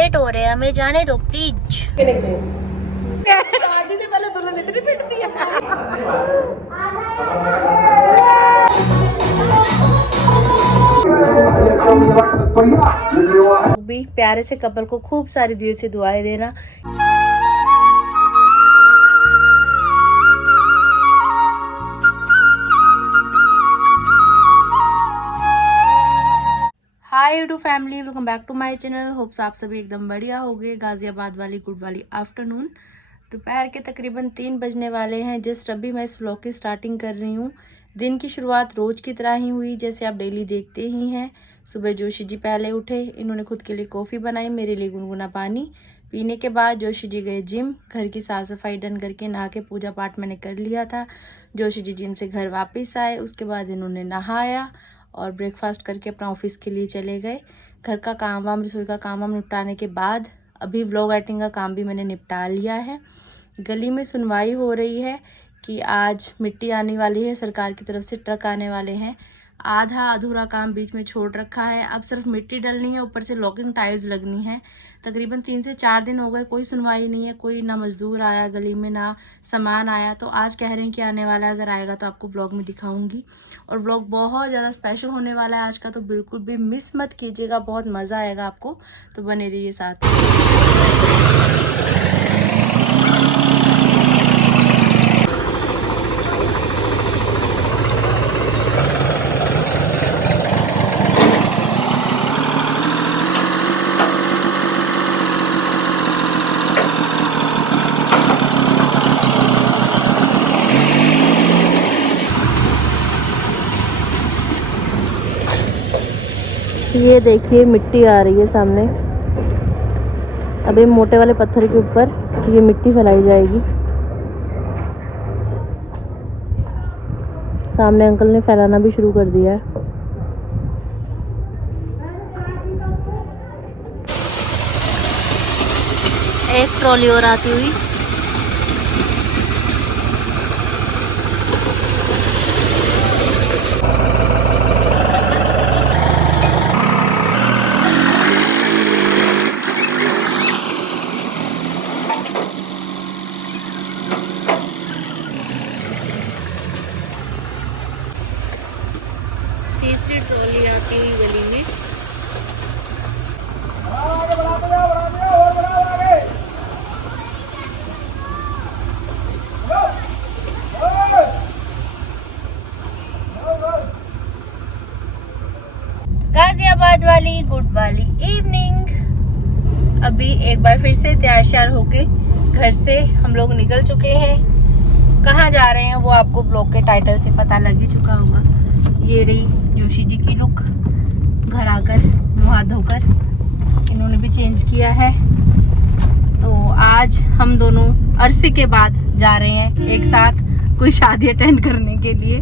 Late हो रहे हैं, हमें जाने दो प्लीज। शादी से पहले दुल्हन इतनी पिटती है। भी प्यारे से कपल को खूब सारी दिल से दुआएं देना। Hi YouTube family, welcome back to my channel. Hopes आप सभी एकदम बढ़िया होंगे। गाजियाबाद वाली गुड वाली आफ्टरनून, दोपहर के तकरीबन 3 बजने वाले हैं। जस्ट अभी मैं इस व्लॉग की स्टार्टिंग कर रही हूँ। दिन की शुरुआत रोज की तरह ही हुई, जैसे आप डेली देखते ही हैं। सुबह जोशी जी पहले उठे, इन्होंने खुद के लिए कॉफ़ी बनाई, मेरे लिए गुनगुना पानी पीने के बाद जोशी जी गए जिम। घर की साफ सफाई डन करके नहा के पूजा पाठ मैंने कर लिया था। जोशी जी जिम से घर वापस आए, उसके बाद इन्होंने नहाया और ब्रेकफास्ट करके अपना ऑफिस के लिए चले गए। घर का काम वाम, रसोई का काम वाम निपटाने के बाद अभी व्लॉग एडिटिंग का काम भी मैंने निपटा लिया है। गली में सुनवाई हो रही है कि आज मिट्टी आने वाली है, सरकार की तरफ से ट्रक आने वाले हैं। आधा अधूरा काम बीच में छोड़ रखा है, अब सिर्फ मिट्टी डलनी है, ऊपर से लॉकिंग टाइल्स लगनी है। तकरीबन 3 से 4 दिन हो गए, कोई सुनवाई नहीं है, कोई ना मजदूर आया गली में, ना सामान आया। तो आज कह रहे हैं कि आने वाला है, अगर आएगा तो आपको ब्लॉग में दिखाऊंगी। और ब्लॉग बहुत ज़्यादा स्पेशल होने वाला है आज का, तो बिल्कुल भी मिस मत कीजिएगा, बहुत मज़ा आएगा आपको, तो बने रहिए साथ। ये देखिए मिट्टी आ रही है सामने। अभी मोटे वाले पत्थर के ऊपर ये मिट्टी फैलाई जाएगी। सामने अंकल ने फैलाना भी शुरू कर दिया है। एक ट्रॉली और आती हुई। तीसरी ट्रॉली आती हुई गली में। गाजियाबाद वाली गुड वाली इवनिंग। अभी एक बार फिर से तैयार श्यार होके घर से हम लोग निकल चुके हैं। कहाँ जा रहे हैं वो आपको ब्लॉग के टाइटल से पता लग ही चुका होगा। ये रही जोशी जी की लुक, घर आकर मुँह हाथ धोकर इन्होंने भी चेंज किया है। तो आज हम दोनों अरसे के बाद जा रहे हैं एक साथ कोई शादी अटेंड करने के लिए।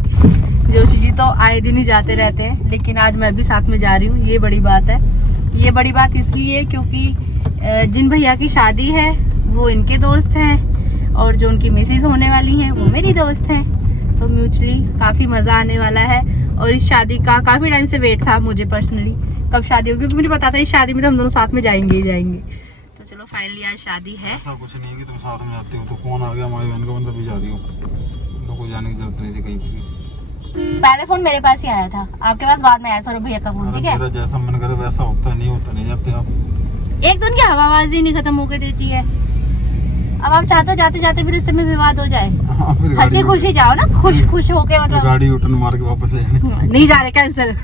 जोशी जी तो आए दिन ही जाते रहते हैं, लेकिन आज मैं भी साथ में जा रही हूँ। ये बड़ी बात है। ये बड़ी बात इसलिए क्योंकि जिन भैया की शादी है वो इनके दोस्त हैं, और जो उनकी मिसेज होने वाली हैं वो मेरी दोस्त हैं। तो म्यूचुअली काफ़ी मज़ा आने वाला है। और इस शादी का काफ़ी टाइम से वेट था मुझे पर्सनली, कब शादी होगी, क्योंकि मुझे पता था इस शादी में तो हम दोनों साथ में जाएंगे ही जाएंगे। तो चलो फाइनली आज शादी है। ऐसा कुछ नहीं कि तुम साथ में जाते हो, तो फोन आ गया हमारी बहन का, मतलब भी जा रही हो, तो कोई जाने की जरूरत नहीं थी कहीं भी। पहले फोन मेरे पास ही आया था, आपके पास बाद में आया सौरभ भैया का फोन। ठीक है, मेरा जैसा मन करे वैसा होता है, नहीं होता नहीं जाते आप। एक दिन की हवाबाजी नहीं खत्म होके देती है। अब आप चाहते हो जाते जाते भी रिश्ते में विवाद हो जाए। हंसी खुशी जाओ ना, खुश खुश होके, मतलब गाड़ी उठन मार के वापस ले जाने। नहीं जा रहे, कैंसिल।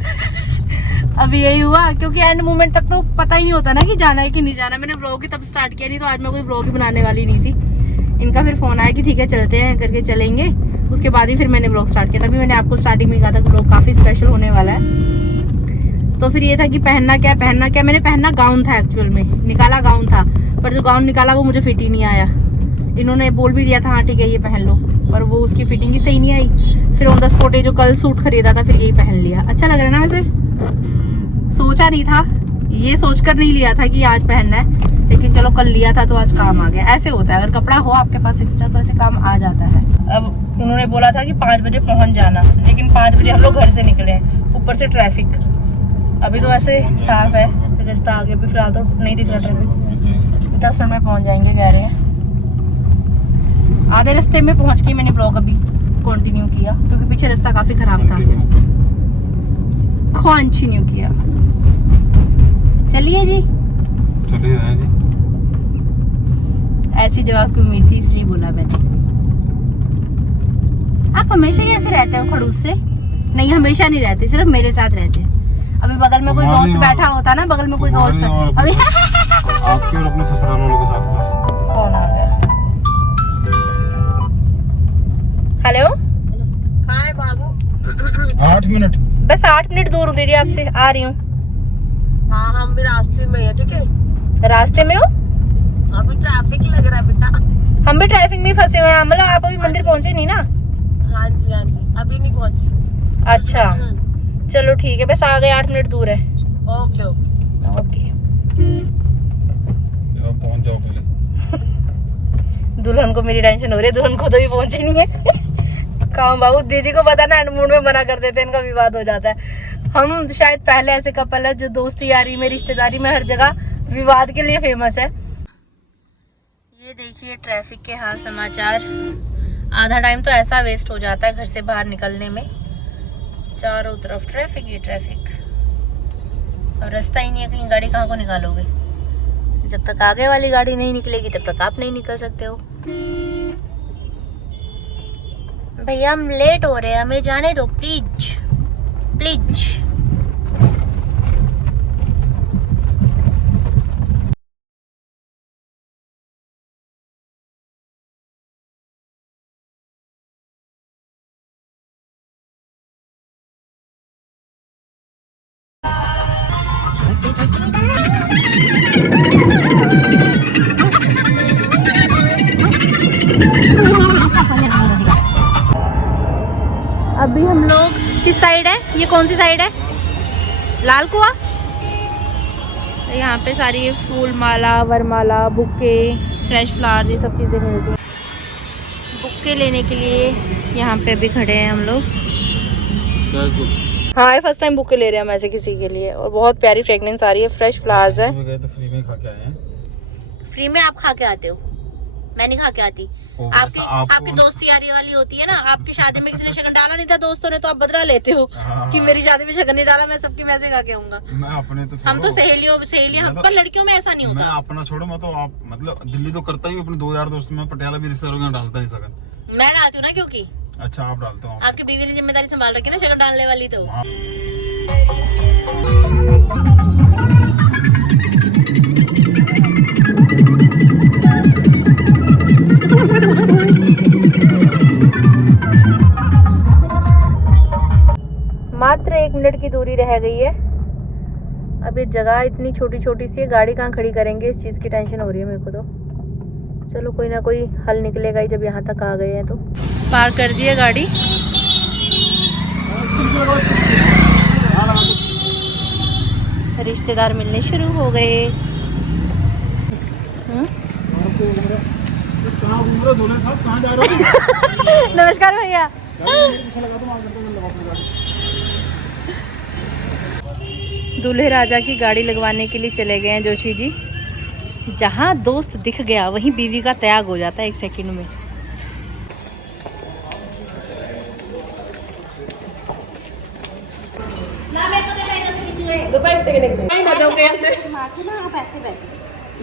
अभी यही हुआ, क्योंकि एंड मोमेंट तक तो पता ही नहीं होता ना कि जाना है कि नहीं जाना। मैंने व्लॉग ही तब स्टार्ट किया, नहीं तो आज मैं कोई व्लॉग ही बनाने वाली नहीं थी। इनका फिर फोन आया कि ठीक है चलते हैं करके चलेंगे, उसके बाद ही फिर मैंने व्लॉग स्टार्ट किया। तभी मैंने आपको स्टार्टिंग में कहा था कि व्लॉग काफी स्पेशल होने वाला है। तो फिर ये था कि पहनना क्या, मैंने पहनना गाउन था, एक्चुअल में निकाला गाउन था, पर जो गाउन निकाला वो मुझे फिट ही नहीं आया। इन्होंने बोल भी दिया था हाँ ठीक है ये पहन लो, पर वो उसकी फिटिंग ही सही नहीं आई। फिर ऑन द स्पॉट जो कल सूट खरीदा था फिर यही पहन लिया। अच्छा लग रहा है ना वैसे? सोचा नहीं था, ये सोचकर नहीं लिया था कि आज पहनना है, लेकिन चलो कल लिया था तो आज काम आ गया। ऐसे होता है, अगर कपड़ा हो आपके पास एक्स्ट्रा तो ऐसे काम आ जाता है। अब उन्होंने बोला था कि 5 बजे पहुंच जाना, लेकिन 5 बजे हम लोग घर से निकले, ऊपर से ट्रैफिक। अभी तो वैसे साफ है, रास्ता आगे भी फिलहाल तो नहीं दिख रहा ट्रैफिक। 10 मिनट में पहुंच जाएंगे कह रहे हैं। आधे रास्ते में पहुंच के मैंने ब्लॉग अभी कंटिन्यू किया क्योंकि पीछे रास्ता काफी खराब था। कंटिन्यू किया। चलिए जी, चलिए रहे जी। ऐसी जवाब की उम्मीद थी इसलिए बोला मैंने। आप हमेशा ही ऐसे रहते हो खड़ूस से? नहीं, हमेशा नहीं रहते, सिर्फ मेरे साथ रहते हैं। अभी बगल में कोई दोस्त बैठा होता ना, बगल में कोई दोस्त अभी आपके और अपने ससुराल वालों के साथ बस। फोन आ गया। हेलो, कहाँ है बाबू? 8 मिनट, बस 8 मिनट दूर हूँ दीदी आपसे, आ रही हूँ। हाँ, हम भी रास्ते में है। ठीक है, रास्ते में हो? अभी ट्रैफिक लग रहा है बेटा। हम भी ट्रैफिक में फंसे हुए हैं। मतलब आप अभी मंदिर पहुंचे नहीं ना? हाँ जी, हाँ जी, अभी नहीं पहुंची। अच्छा चलो ठीक है, बस आ गए, 8 मिनट दूर है। Okay okay. ओके, पहुंच जाओ पहले। दुल्हन को मेरी टेंशन हो रही है, दुल्हन खुद भी पहुंची नहीं है। काम बाबू, दीदी को पता ना, मूड में मना कर देते हैं, इनका विवाद हो जाता है। हम शायद पहले ऐसे कपल है जो दोस्ती यारी में, रिश्तेदारी में हर जगह विवाद के लिए फेमस है। ये देखिए ट्रैफिक के हाल समाचार। आधा टाइम तो ऐसा वेस्ट हो जाता है घर से बाहर निकलने में, चारों तरफ ट्रैफिक ही ट्रैफिक, और रास्ता ही नहीं है, कहीं गाड़ी कहाँ को निकालोगे? जब तक आगे वाली गाड़ी नहीं निकलेगी तब तक आप नहीं निकल सकते हो। भैया हम लेट हो रहे हैं, हमें जाने दो प्लीज प्लीज। अभी हम लोग किस साइड है? ये कौन सी साइड है? लाल कुआं। यहाँ पे सारी फूल माला, वरमाला, बुक्के, फ्रेश फ्लावर्स, ये सब चीज़ें मिलती हैं। बुक्के लेने के लिए यहाँ पे अभी खड़े हैं हम लोग। हाँ, फर्स्ट टाइम बुक्के ले रहे हैं हम ऐसे किसी के लिए, और बहुत प्यारी फ्रेगनेंस आ रही है, फ्रेश फ्लावर्स है। तो फ्री में खा के आए हैं। फ्री में आप खा के आते हो? मैं नहीं खा के आती। आपकी दोस्ती यारी वाली होती है ना। आपकी शादी में किसी ने शगन डाला नहीं था दोस्तों ने, तो आप बदला लेते हो कि मेरी शादी में शगन नहीं डाला, मैं सबके पैसे खा के आऊंगा। मैं अपने तो हम तो सहेलियों पर लड़कियों में ऐसा नहीं होता। मैं अपना छोड़ो, मैं तो आप मतलब दिल्ली तो करता ही अपने 2 यार दोस्त में, पटियाला भी रिश्तेदारों में डालता नहीं शगन। मैं डालती हूँ ना, क्योंकि अच्छा आप डालते हो। आपकी बीवी ने जिम्मेदारी संभाल रखी है ना शगन डालने वाली। तो मात्र 1 मिनट की दूरी रह गई है। अब ये जगह इतनी छोटी छोटी सी है, गाड़ी कहाँ खड़ी करेंगे, इस चीज़ की टेंशन हो रही है मेरे को। तो चलो कोई ना कोई हल निकलेगा ही जब यहाँ तक आ गए हैं। तो पार्क कर दी है गाड़ी। रिश्तेदार मिलने शुरू हो गए। नमस्कार भैया। दूल्हे राजा की गाड़ी लगवाने के लिए चले गए हैं जोशी जी। जहाँ दोस्त दिख गया वहीं बीवी का त्याग हो जाता है 1 सेकंड में।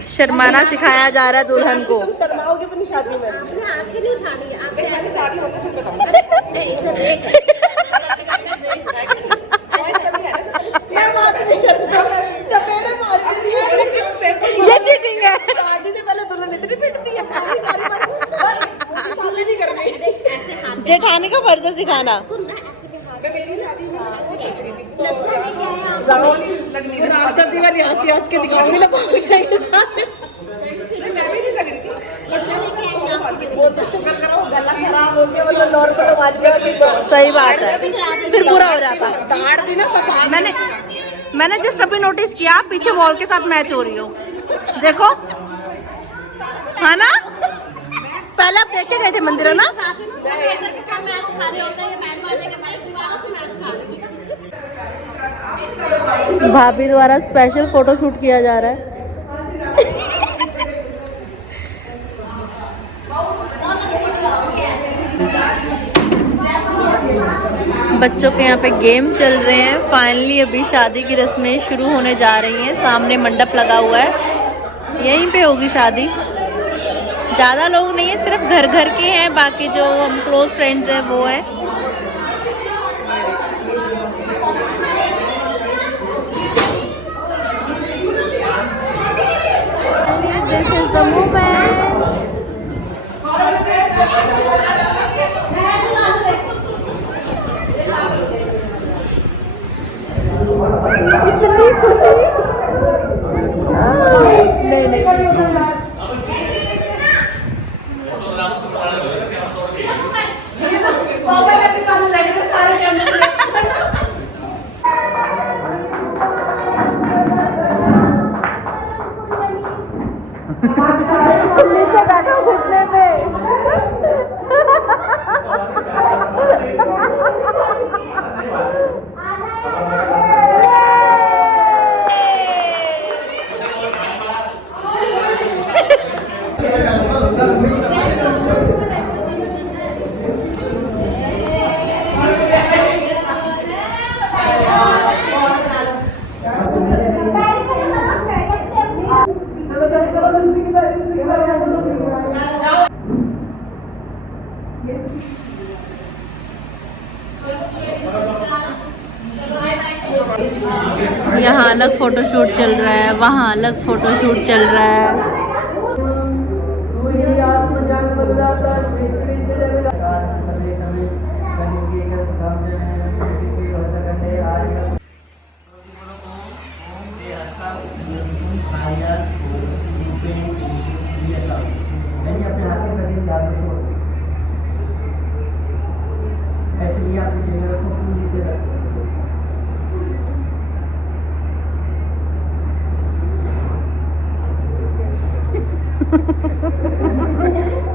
शर्माना सिखाया जा रहा है दुल्हन को। शर्माओगे अपनी शादी में? शादी होने फिर बताऊंगा। ये चीटिंग है। शादी से पहले दुल्हन इतनी पिटती है। शादी नहीं करनी। जेठानी का फर्ज है सिखाना। मेरी शादी में राक्षसी वाली हंसी हंस के दिखाऊंगी ना, भाग जाएंगे सारे। मैं भी नहीं लग रही थी। वो तो शुक्र करो गला खराब हो गया, मतलब नॉर्मल आवाज में भी तो सही बात है, फिर पूरा हो जाता है। दाढ़ दी ना सफा। मैंने जस्ट अभी नोटिस किया पीछे वॉल के साथ मैच हो रही हो, देखो है ना। पहले आप देख के गए थे मंदिर है ना। भाभी द्वारा स्पेशल फोटो शूट किया जा रहा है। बच्चों के यहाँ पे गेम चल रहे हैं। फाइनली अभी शादी की रस्में शुरू होने जा रही हैं। सामने मंडप लगा हुआ है, यहीं पे होगी शादी। ज़्यादा लोग नहीं है, सिर्फ घर घर के हैं, बाकी जो हम क्लोज फ्रेंड्स हैं वो है। This is the moment. नीचे बैठो घुटने पे। यहाँ अलग फोटोशूट चल रहा है, वहाँ अलग फोटोशूट चल रहा है।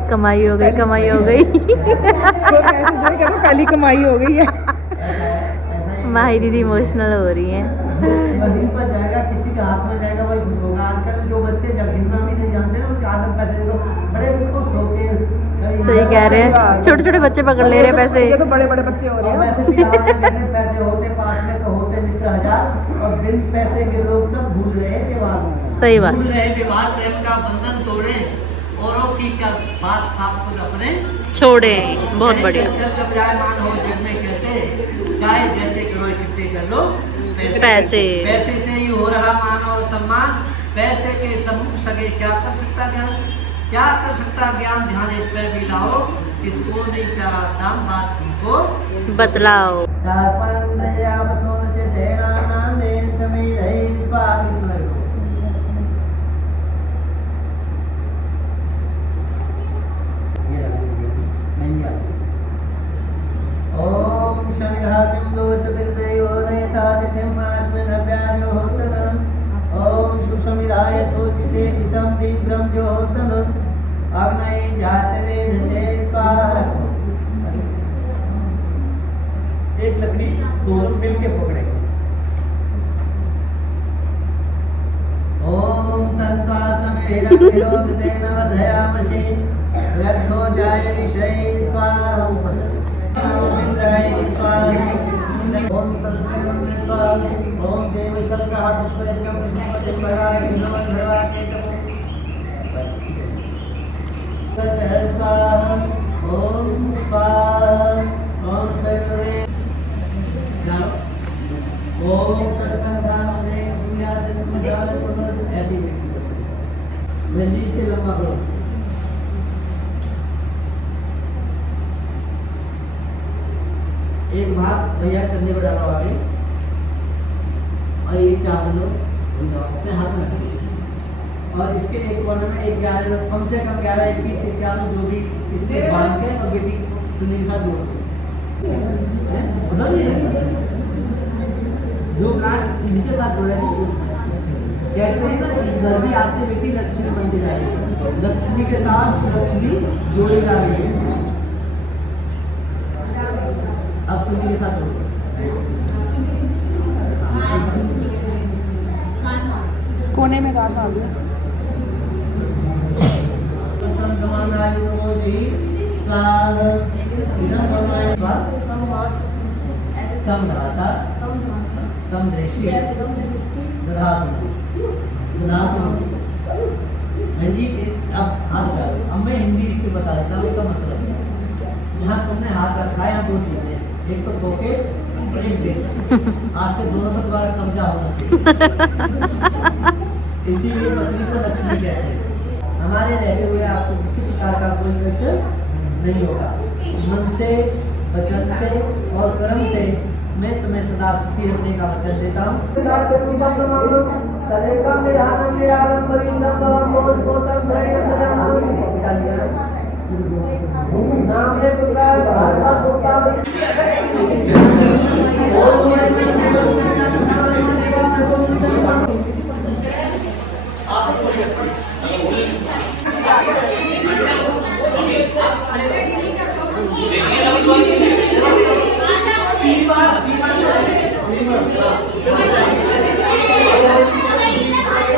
कमाई हो गई, कमाई हो गई। पहली कमाई हो गई है। माही दीदी इमोशनल हो रही हैं। वहीं पर जाएगा, किसी के हाथ में जाएगा, वही खुश होगा। आजकल जो बच्चे जब गिनना भी नहीं जानते ना, उनके हाथ में पैसे दो, बड़े खुश होके सही कह रहे हैं, छोटे छोटे बच्चे पकड़ ले रहे हैं पैसे। ये तो बड़े बड़े बच्चे हो रहे हैं। वैसे भी पैसे होते पास में तो होते मित्र हजार, और बिन पैसे के लोग सब भूल रहे हैं त्योहार। सही बात। भूल रहे त्योहार, प्रेम का बंधन तोड़े, औरों की क्या बात साफ खुद अपने छोड़े। बहुत बढ़िया। सब जायमान हो जेब में कैसे, चाहे जैसे करो इकट्ठे कर लो पैसे। पैसे से ही हो रहा मान और सम्मान, पैसे के सम्मुख सगे क्या कर सकता ज्ञान, क्या कर सकता ज्ञान, ध्यान इस पर भी लाओ, इसको नहीं प्यारा दाम बात को बतलाओ। ओम शनिघातिम दोषतिर्देवोदयतातिथिं आश्विनव्यायोहोतनम् ओम सुषमिराय शोचिसे हितं तीव्रं ज्योतनम् अग्नये जातवेदसे स्वाहा। एक लकड़ी दोनों मिलके पकड़ेंगे। ओम तन्त्वा समेरक्तिरोगतेन वर्धयामसि रक्षो जाय विषये स्वाहा। ओम तत्सवितुर्वरेण्यं स्वाहा। ओम देवशब्दः पुष्पयज्ञं पुष्पतिर्वराय नमः स्वाहा। ओम स्वाहा। ओम सवितुर्वरेण्यं ओम सर्वगंधामग्रे पुण्याचन्द्रमजालपुरम्। ऐसी रंजीत से लंबा करो। एक भाग भैया कंधे पर डालो आगे, और एक चावल लो अपने हाथ में रखो, और इसके एक कोने में एक 11 लोग, कम से कम 11 21 21 जो भी इसके बांध के और बेटी सुनने के साथ जोड़ दो। जो प्लांट इनके साथ जोड़े कहते हैं ना, इस घर में आज से बेटी लक्ष्मी बनती जाएगी, लक्ष्मी के साथ लक्ष्मी जोड़ी जा रही है। अब तुम्हें के साथ कोने में गाड़ मार दिया। समधाता समदृष्टि जी। अब हाथ डालो। अब मैं हिंदी इसके बता देता हूँ इसका मतलब। यहाँ तुमने हाथ रखा है, यहाँ दो चीजें, एक तो पॉकेट और एक बेल्ट। हाथ से दोनों पर तुम्हारा कब्जा होना चाहिए। इसीलिए पत्नी को लक्ष्मी कहते हैं। हमारे रहते हुए आपको किसी प्रकार का कोई प्रेशर नहीं होगा। मन से, वचन से और कर्म से मैं तुम्हें सदा सुखी रहने का वचन देता हूँ।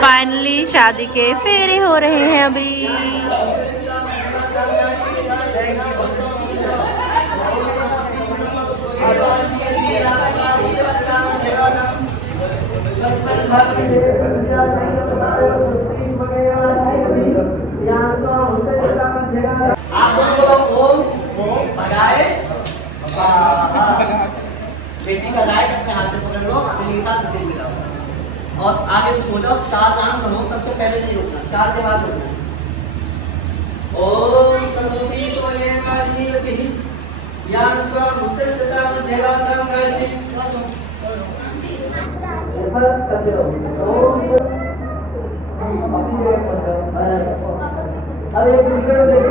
फाइनली शादी के फेरे हो रहे हैं अभी। बेटी का राइट अपने हाथ से पकड़ लो, अपने साथ दिल मिलाओ और आगे से बोलो। 4 राउंड हो, तब से पहले नहीं रुकना, 4 के बाद रुकना। ओम सरस्वती सोयेंगाली यान्त्वा मुक्तस्ता जगातां गायसी करते रहो। अब एक दूसरे को देखते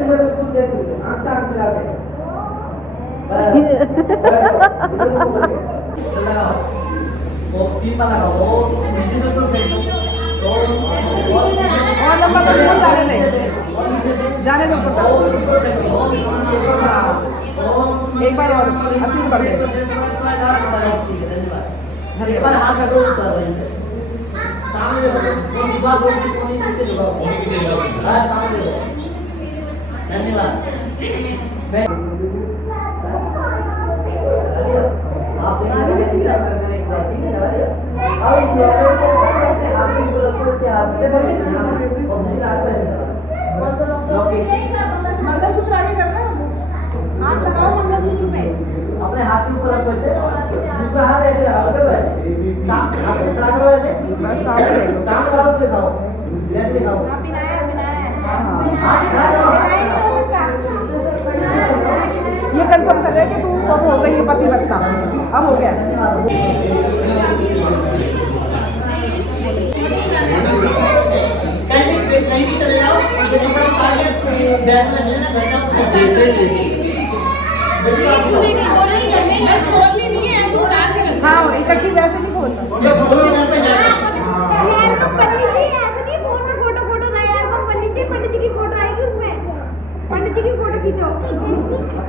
हुए कुछ देखते हुए आंख मिला के लगाओ। वो टीपा लगाओ। वो नीचे से तो फेंको। तो और लंबा कर दो, जाने दो ऊपर। एक बार और अच्छी कर दे। एक बार हाथ रखो ऊपर सामने रखो। दबाओ कोनी नीचे दबाओ। हां सामने दबाओ। धन्यवाद। मंगलसूत्र आगे करना है, हाथ लगाओ मंगलसूत्र पे। अपने हाथ के ऊपर रखो ऐसे, दूसरा हाथ ऐसे लगाओ। सामने हाथ खड़ा करो ऐसे, बस सामने देखो। सामने वालों को दिखाओ, ऐसे दिखाओ। बिनाया हाथ खड़ा करो। ये कंफर्म कर रहे हैं कि तू अब हो गई है पति वक्ता, अब हो गया। कहीं भी चले जाओ, बैग में लेना घर जाओ। हाँ इकट्ठी वैसे नहीं खोलना।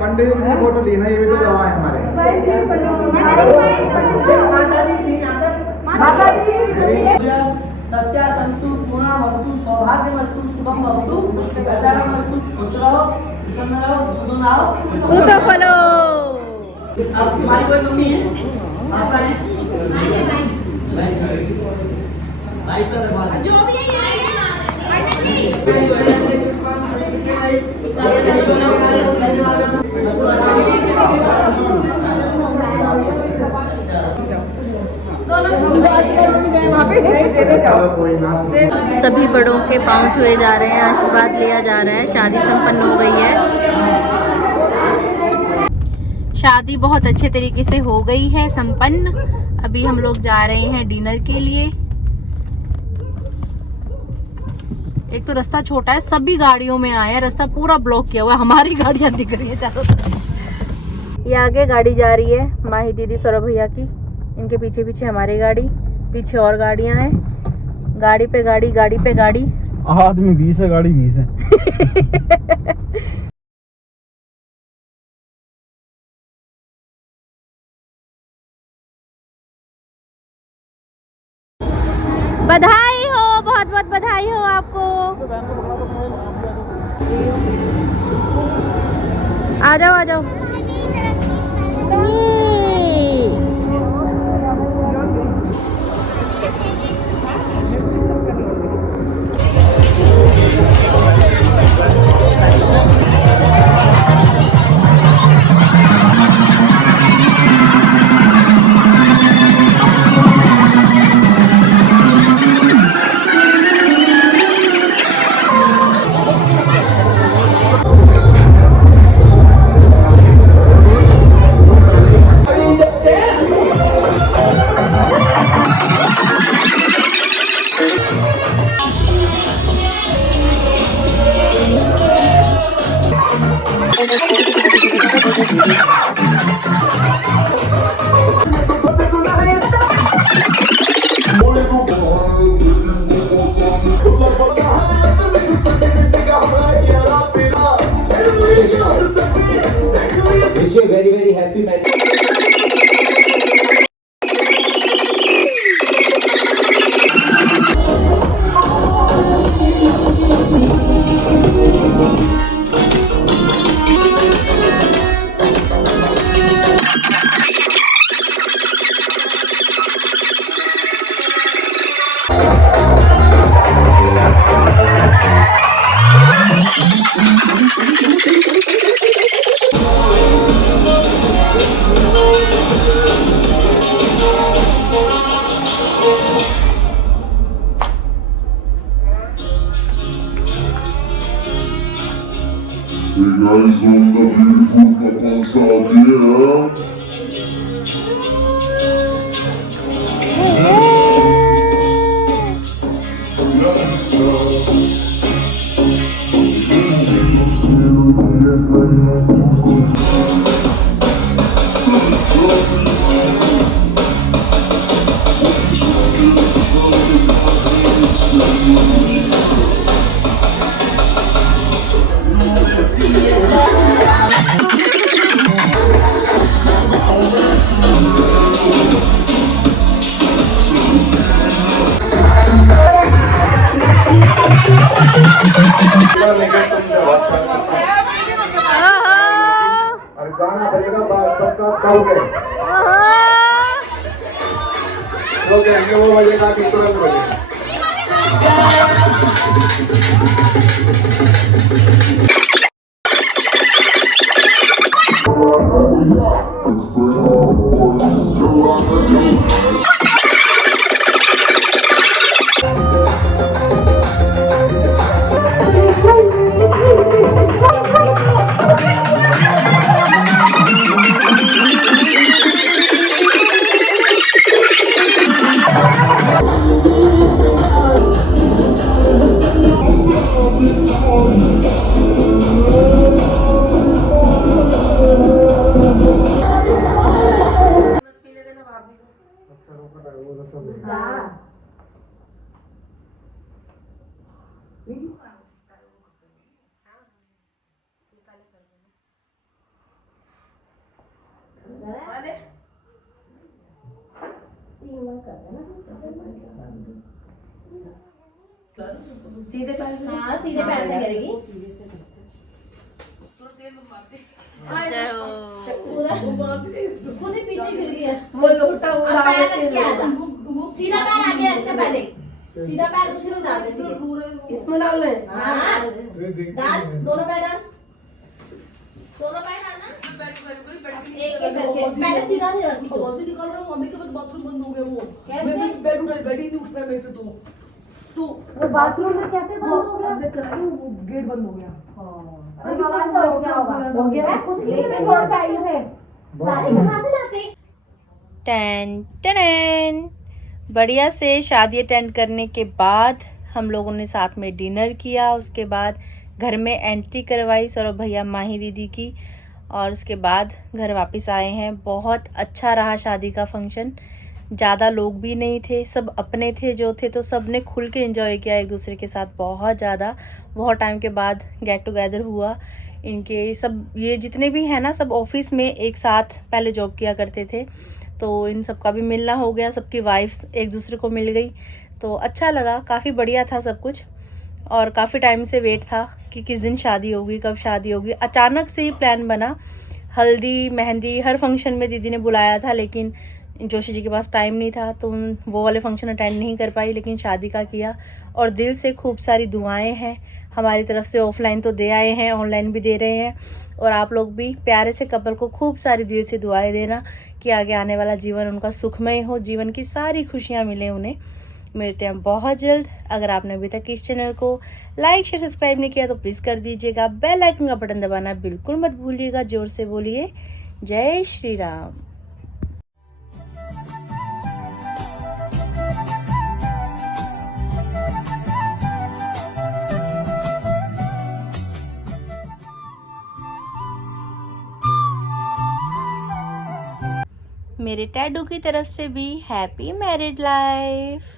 पंडित जी की फोटो लेना, ये भी तो गवाह है हमारे। सत्या संतु पूर्णा भवतु सौभाग्यमस्तु शुभम भवतु कल्याणमस्तु। खुश रहो, प्रसन्न रहो, धूम आओ। ऊँटो फलो। अब तुम्हारी कोई मम्मी है? पापा है? भाई तो रखवा जो भी है सभी बड़ों के पाँव छुए जा रहे हैं, आशीर्वाद लिया जा रहा है। शादी संपन्न हो गई है। शादी बहुत अच्छे तरीके से हो गई है संपन्न। अभी हम लोग जा रहे हैं डिनर के लिए। एक तो रास्ता छोटा है, सभी गाड़ियों में आए हैं, रास्ता पूरा ब्लॉक किया हुआ है। हमारी गाड़ियां दिख रही है चारों तरफ। ये आगे गाड़ी जा रही है माही दीदी सौरभ भैया की, इनके पीछे पीछे हमारी गाड़ी, पीछे और गाड़ियां हैं। गाड़ी पे गाड़ी, गाड़ी पे गाड़ी। आदमी 20 है, गाड़ी 20 है। बधाई हो, बहुत बहुत बधाई हो आपको। आ जाओ आ जाओ। Wish you a very very happy marriage. Hey guys, on the beautiful couples out here. और गाना बजेगा सबका कल के वो कहेंगे वो बजेगा कि तुरंत बजेगा। सीधे पैर से हाँ सीधे पैर से करेगी जय हो। खुद ही पीछे गिर गया वो लोटा उड़ा पैर रख के के आ जा सीधा पैर आगे अच्छा पहले सीधा पैर उसी में डाल दे सीधे इसमें डाल ले। हाँ डाल दोनों पैर डाल डालना एक एक करके पहले सीधा नहीं रखी तो आवाज़ निकाल रहा हूँ मम्मी के बाद बाथरूम बंद हो गया वो कैसे? मैं बेड उठा बेड ही नहीं उठ रहा मेरे से तो वो बाथरूम में कैसे बंद हो गया अब कर रही हूँ वो गेट बंद हो गया। हो गया खुद ही में थोड़ा चाहिए थे सारे कहाँ से लाते टन टन। बढ़िया से शादी अटेंड करने के बाद हम लोगों ने साथ में डिनर किया। उसके बाद घर में एंट्री करवाई सौरभ भैया माही दीदी की और उसके बाद घर वापस आए हैं। बहुत अच्छा रहा शादी का फंक्शन। ज़्यादा लोग भी नहीं थे, सब अपने थे जो थे, तो सब ने खुल के एंजॉय किया एक दूसरे के साथ। बहुत ज़्यादा बहुत टाइम के बाद गेट टुगेदर हुआ। इनके सब ये जितने भी हैं ना सब ऑफिस में एक साथ पहले जॉब किया करते थे, तो इन सबका भी मिलना हो गया, सबकी वाइफ्स एक दूसरे को मिल गई, तो अच्छा लगा, काफ़ी बढ़िया था सब कुछ। और काफ़ी टाइम से वेट था कि किस दिन शादी होगी, कब शादी होगी। अचानक से ही प्लान बना, हल्दी मेहंदी हर फंक्शन में दीदी ने बुलाया था, लेकिन जोशी जी के पास टाइम नहीं था तो वो वाले फंक्शन अटेंड नहीं कर पाई, लेकिन शादी का किया। और दिल से खूब सारी दुआएं हैं हमारी तरफ से, ऑफलाइन तो दे आए हैं, ऑनलाइन भी दे रहे हैं। और आप लोग भी प्यारे से कपल को खूब सारी दिल से दुआएं देना कि आगे आने वाला जीवन उनका सुखमय हो, जीवन की सारी खुशियाँ मिले उन्हें। मिलते हैं बहुत जल्द। अगर आपने अभी तक इस चैनल को लाइक शेयर सब्सक्राइब नहीं किया तो प्लीज़ कर दीजिएगा। बेल आइकन का बटन दबाना बिल्कुल मत भूलिएगा। जोर से बोलिए जय श्री राम। मेरे टैडू की तरफ से भी हैप्पी मैरिड लाइफ।